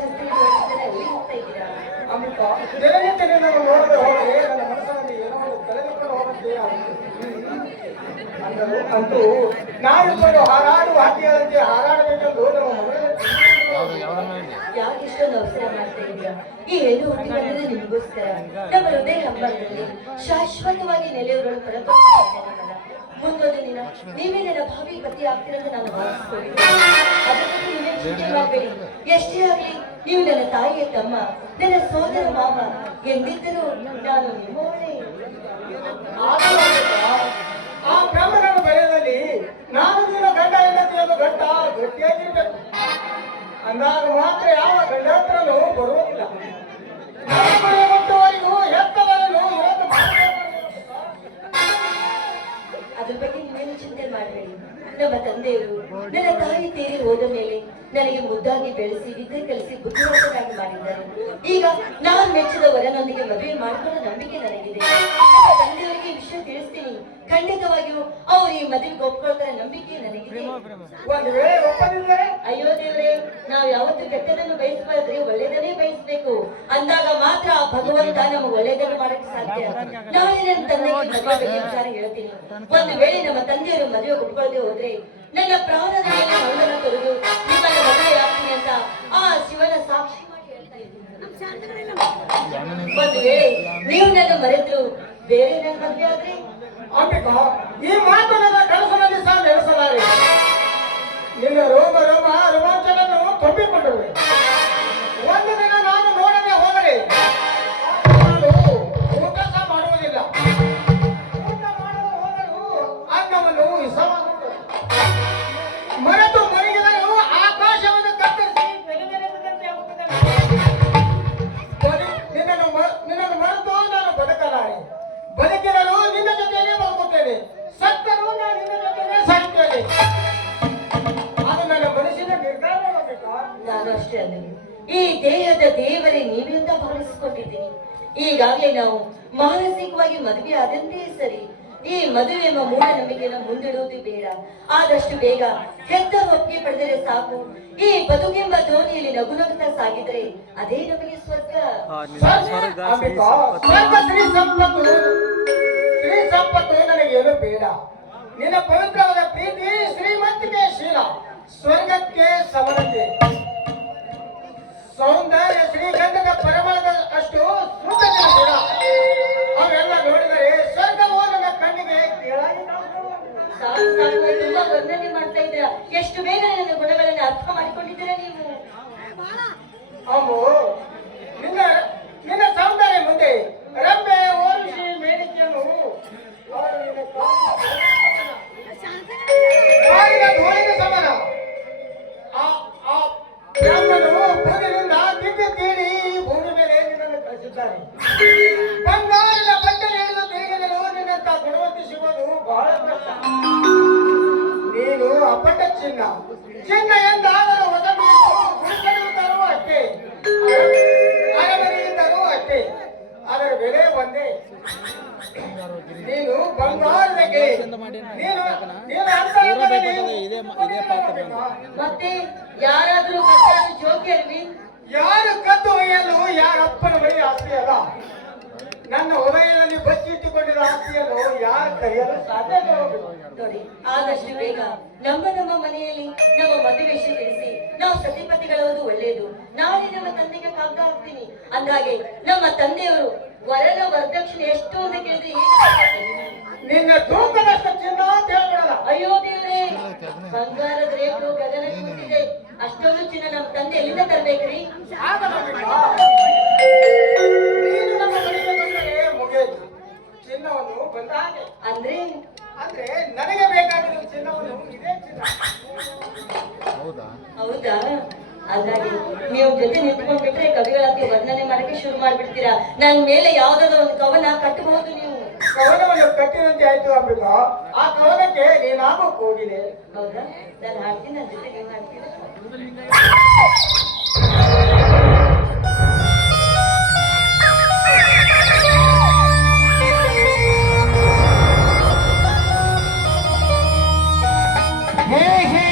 ಸಂಸ್ಥೆಗೆ ತೋರಿಸಿದರೆ ಅಲ್ಲಿ ಹೋಗ್ತಾ ಇದ್ದೀರಾ? ಅಮೃತ, ದಿನನಿತ್ಯ ನಿನ್ನನ್ನು ನೋಡದೆ ಹೋದರೆ ನನ್ನ ಮನಸ್ಸಿನಲ್ಲಿ ಏನೋ ಒಂದು ಕಳೆದುಕೊಂಡು ಹೋಗುತ್ತೆ ಅಂದರು. ಅಂತೂ ನಾವಿಬ್ಬರು ಹಾರಾಡುವ ಹಾಕಿಯಂತೆ ಹಾರಾಡಬೇಕೆಂದು ನಮ್ಮ ಮನೆಯಲ್ಲಿ ಯಾಕೆ ಇಷ್ಟೊಂದು ಅವಸರ ಮಾಡ್ತಾ ಇದೆಯಾ? ಈ ಹೆಣ್ಣು ಹುಟ್ಟಿ ಬಂದಿದ್ದು ನಿಮಗೋಸ್ಕರ. ನಮ್ಮ ಹೃದಯ ಹಬ್ಬದಲ್ಲಿ ಶಾಶ್ವತವಾಗಿ ನೆಲೆಯೂರಲು ಪರಪರ ಮುಂದೊಂದು ದಿನ ನೀವೇ ನನ್ನ ಭಾವಿ ಪತಿ ಆಗ್ತಿರೋದು ನಾನು ಭಾವಿಸ್ಕೊಂಡಿದ್ದೆ. ಅದ್ರ ಬಗ್ಗೆ ನೀವೇ ಚಿಂತೆ ಮಾಡಬೇಡಿ. ಎಷ್ಟೇ ಆಗಲಿ ನೀವು ನನ್ನ ತಾಯಿಯ ತಮ್ಮ, ನನ್ನ ಸೋದರ ಮಾವ ಎಂದಿದ್ದರೂ ನಾನು ನಿಮ್ಮವರೇ. ಆ ಬ್ರಹ್ಮನ ಭಯದಲ್ಲಿ ನಾನು ನೀನು ಗಂಡ ಹೆಂಡತಿಯನ್ನು ಗಟ್ಟಿಯಾಗಿರ್ಬೇಕು. ಅಂದಾಗ ಮಾತ್ರ ಯಾವ ಗಂಡಾಂತರನು ಬರುವುದಿಲ್ಲ. ಮುಟ್ಟುವರಿಗೂ ಹೆತ್ತವರನ್ನು ಅದ್ರ ಬಗ್ಗೆ ನೀವೇನು ಚಿಂತೆ ಮಾಡಬೇಡಿ. ನಮ್ಮ ತಂದೆಯವರು ನನ್ನ ತಾಯಿ ತೀರಿ ಹೋದ ಮೇಲೆ ನನಗೆ ಮುದ್ದಾಗಿ ಬೆಳೆಸಿ ವಿದ್ಯೆ ಕಲಿಸಿ ಬುದ್ಧಿವಂತರಾಗಿ ಮಾಡಿದ್ದಾರೆ. ಈಗ ನಾನು ಮೆಚ್ಚಿದ ವರನೊಂದಿಗೆ ಮದುವೆ ಮಾಡಿಕೊಳ್ಳೋ ನಂಬಿಕೆ ನನಗಿದೆ. ನಮ್ಮ ತಂದೆಯವರಿಗೆ ಈ ವಿಷಯ ತಿಳಿಸ್ತೀನಿ. ಖಂಡಿತವಾಗಿಯೂ ಅವರು ಈ ಮದುವೆಗೆ ಒಪ್ಕೊಳ್ತಾರೆ ನಂಬಿಕೆ ನನಗಿದೆ. ಅಯ್ಯೋ ದೇವರೇ, ನಾವು ಯಾವತ್ತೂ ಕೆಟ್ಟದನ್ನು ಬಯಸಬಾರ್ದ್ರೆ ಒಳ್ಳೆಯದನ್ನೇ ಬಯಸಬೇಕು. ಅಂದಾಗ ಮಾತ್ರ ಆ ಭಗವಂತ ನಮಗೆ ಒಳ್ಳೆಯದನ್ನು ಮಾಡಕ್ಕೆ ಸಾಧ್ಯ. ನಾಳೆ ನನ್ನ ತಂದೆಗೆ ಮದುವೆ ಬಗ್ಗೆ ವಿಚಾರ ಹೇಳ್ತೀನಿ. ಒಂದು ವೇಳೆ ನಮ್ಮ ತಂದೆಯವರು ಮದುವೆ ಒಪ್ಕೊಳ್ಳದೆ ಹೋದ್ರೆ ನನ್ನ ಪ್ರಾಣದ ಮೇಲೆ ಮಣ್ಣನ್ನು ತೊರೆದು ನಿಮ್ಮನ್ನ ಮದುವೆ ಆಗ್ತೀನಿ ಅಂತ ಆ ಶಿವನ ಸಾಕ್ಷಿ ಮಾಡಿ ಹೇಳ್ತಾ ಇದ್ದೀನಿ. ಒಂದು ವೇಳೆ ನೀವು ನನ್ನ ಮರೆತು ಬೇರೆ ನನ್ನ ಮದುವೆ ಆದ್ರೆ ಅಂಬಿಕಾ, ಈ ಮಾತು ನನ್ನ ಕನಸಿನಲ್ಲಿ ಸಹ ನೆಲೆಸಲಾರೆ. ನಿನ್ನ ರೋಮ ರೋಮಾಂಚನನ್ನು ತುಂಬಿಕೊಂಡರು. ಒಂದು ದಿನ ನಾನು ನೋಡದೆ ಹೋದರೆ ನಾನು ಊಟ ಸಹ ಮಾಡುವುದಿಲ್ಲ. ಊಟ ಮಾಡಲು ಹೋದರೂ ಅನ್ನವನ್ನು ಇಸವಾಗುತ್ತದೆ. ಮರೆತು ಮಲಗಿದರೂ ಆಕಾಶವನ್ನು ಕತ್ತರಿಸಿ ಬೆಳೆದಂತೆ ಆಗುತ್ತದೆ. ನಿನ್ನನ್ನು ಮರೆತು ನಾನು ಬದುಕಲಾರೆ. ಬದುಕಿರಲು ನಿನ್ನ ಜೊತೆಗೆ ಬದುಕುತ್ತೇನೆ, ಸತ್ತರೂ ನಾನು ನಿನ್ನ ಜೊತೆಗೆ ಸಾಯ್ತೇನೆ. ಅದು ನನ್ನ ಮನಸ್ಸಿನ ನಿರ್ಧಾರ. ನಾನು ಅಷ್ಟೇ ಅಲ್ಲ, ಈ ದೇಹದ ದೇವರೇ ನೀವೇ ಅಂತ ಭಾವಿಸಿಕೊಂಡಿದ್ದೀನಿ. ಈಗಾಗಲೇ ನಾವು ಮಾನಸಿಕವಾಗಿ ಮದುವೆ ಆದಂತೆ ಸರಿ. ಈ ಮದುವೆ ಎಂಬ ಮೂಢನಂಬಿಕೆಯನ್ನು ಮುಂದಿಡುವುದು ಬೇಡ. ಆದಷ್ಟು ಬೇಗ ಹೆತ್ತ ಒಪ್ಪಿಗೆ ಪಡೆದರೆ ಸಾಕು. ಈ ಬದುಕೆಂಬ ದೋಣಿಯಲ್ಲಿ ನಗು ನಗುತ್ತಾ ಸಾಗಿದ್ರೆ ಅದೇ ನಮಗೆ ಸ್ವರ್ಗ. ಸ್ತ್ರೀ ಸಂಪತ್ತು ನನಗೇನು ಬೇಡ. ನಿನ್ನ ಪವಿತ್ರವಾದ ಪ್ರೀತಿ, ಶ್ರೀಮಂತಿಕೆ, ಶೀಲ, ಸ್ವರ್ಗಕ್ಕೆ ಸಮನತೆ, ಸೌಂದರ್ಯ, ಶ್ರೀಗಂಧದ ಪರಿಮಳದ ಅಷ್ಟು ಸುಂದರ ಗುಣ ಅವೆಲ್ಲ ನೋಡಿದರೆ ಸ್ವರ್ಗವು ನನ್ನ ಕಣ್ಣಿಗೆ ಕೇಳಾಗಿ ತುಂಬಾ ವರ್ಣನೆ ಮಾಡ್ತಾ ಇದ್ದೀರಾ. ಎಷ್ಟು ಬೇಗ ನನ್ನ ಗುಣಗಳನ್ನು ಅರ್ಥ ಮಾಡಿಕೊಂಡಿದ್ದೀರಾ ನೀವು. ಅವು ನಿನ್ನ ಸೌಂದರ್ಯ ಮುಂದೆ ರಂಬೆ ಓರ್ಷಿ ಮೇಡಿಕೆಯನ್ನು ಧೂಳಿನ ಸಮನ. ಆ ಬ್ರಹ್ಮನು ಭೂಮಿಯಿಂದ ತಿದ್ದು ತೀಡಿ ಭೂಮಿ ಮೇಲೆ ನಿನ್ನನ್ನು ಕಳಿಸಿದ್ದಾನೆ. ಬಂಗಾರದ ಬಟ್ಟೆ ಹಿಡಿದು ತಿರುಗಿದರು ನಿನ್ನಂತ ಗುಣವತಿ ಸಿಗೋದು ಬಹಳ ಕಷ್ಟ. ನೀನು ಅಪ್ಪಟ ಚಿನ್ನ. ಚಿನ್ನ ಎಂದಾದರೂ ಹೊಸ ಗುಡಿಸಲು ಅಷ್ಟೇ, ಅರಮನೆಯಿಂದಲೂ ಅಷ್ಟೇ. ಅದರ ಬೆಲೆ ಒಂದೇ. ನೀನು ಬಂಗಾರದಕ್ಕೆ ಮತ್ತೆ ಯಾರಾದ್ರೂ ಜೋಗ್ಯರ್ವಿ? ಯಾರು ಕದ್ದು ಒಯ್ಯಲು ಯಾರಪ್ಪನ ಬಳಿ ಆಸ್ತಿ ಅಲ್ಲ. ನನ್ನ ಹೃದಯದಲ್ಲಿ ಬಚ್ಚಿಟ್ಟುಕೊಂಡಿದ್ದ ಆಸ್ತಿಯನ್ನು ಯಾರು ಕರೆಯಲು ಸಾಧ್ಯ? ನೋಡಿ, ಆದಷ್ಟು ಬೇಗ ನಮ್ಮ ಮನೆಯಲ್ಲಿ ನಮ್ಮ ಮದುವೆ ವಿಷಯ ತಿಳಿಸಿ ನಾವು ಸತಿಪತಿಗಳವುದು ಒಳ್ಳೆಯದು. ನಾಳೆ ನಮ್ಮ ತಂದೆಗೆ ಕಾಗ್ದ ಹಾಕ್ತೀನಿ. ಅಂದಾಗೆ ನಮ್ಮ ತಂದೆಯವರು ವರನ ವರದಕ್ಷಿಣೆ ಎಷ್ಟು ಅಂತ ಕೇಳಿದ್ರೆ ನಿನ್ನ ತೂಕದಷ್ಟು ಚಿನ್ನ ಅಂತ ಹೇಳ್ಬಿಡಲ್ಲ. ಅಯ್ಯೋ ದೇವರೇ, ಬಂಗಾರದ ರೇಟು ಗಗನ ಕೂತಿದೆ. ಅಷ್ಟೊಂದು ಚಿನ್ನ ನಮ್ಮ ತಂದೆ ಎಲ್ಲಿಂದ ತರ್ಬೇಕ್ರಿ? ನೀನು ನಮ್ಮ ಮನೆಗೆ ಬಂದರೆ ಮುಗಿಯಿತು. ಚಿನ್ನವನ್ನು ಬಂದ ಹಾಗೆ. ಅಂದ್ರೆ ನನಗೆ ಬೇಕಾಗಿರೋ ಚಿನ್ನವನ್ನು ಇದೇ ಚಿನ್ನ. ಹೌದಾ? ಹಾಗಾಗಿ ನೀವು ಜೊತೆ ನಿಂತ್ಕೊಂಡ್ಬಿಟ್ರೆ ಕವಿಗಳಾಗಿ ವರ್ಣನೆ ಮಾಡಕ್ಕೆ ಶುರು ಮಾಡ್ಬಿಡ್ತೀರಾ. ನನ್ನ ಮೇಲೆ ಯಾವ್ದಾದ್ರು ಒಂದು ಕವನ ಕಟ್ಟಬಹುದು. ನೀವು ಕವನವನ್ನು ಕಟ್ಟಿದಂತೆ ಆಯ್ತು ಅಂಬಿಕಾ. ಆ ಕವನಕ್ಕೆ ನೀನಾಗೂ ಕೂಗಿದೆ. ಹೌದಾ? ನಾನು ಹಾಡ್ತೀನಿ, ನನ್ನ ಜೊತೆ ನೀವು ಹಾಡ್ತೀರಾ? ಹೇ ಹೇ